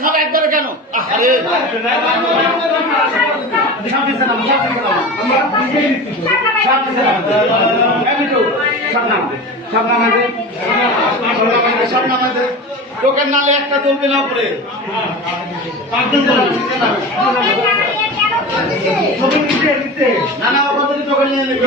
সব একবারে কেন টোকেন নালে একটা চলবে না উপরে না না ওখানে টোকেন নিয়ে নেবে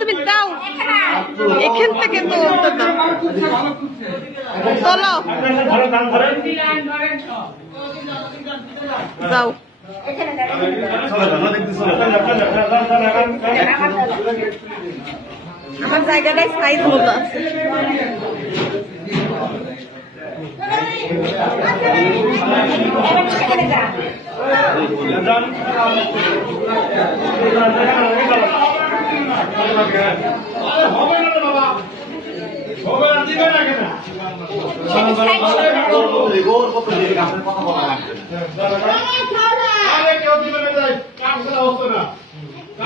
তুমি দাও এখান থেকে তো চলো যাও আমার জায়গাটাই সাইজ মতো আছে কেউ দিবে না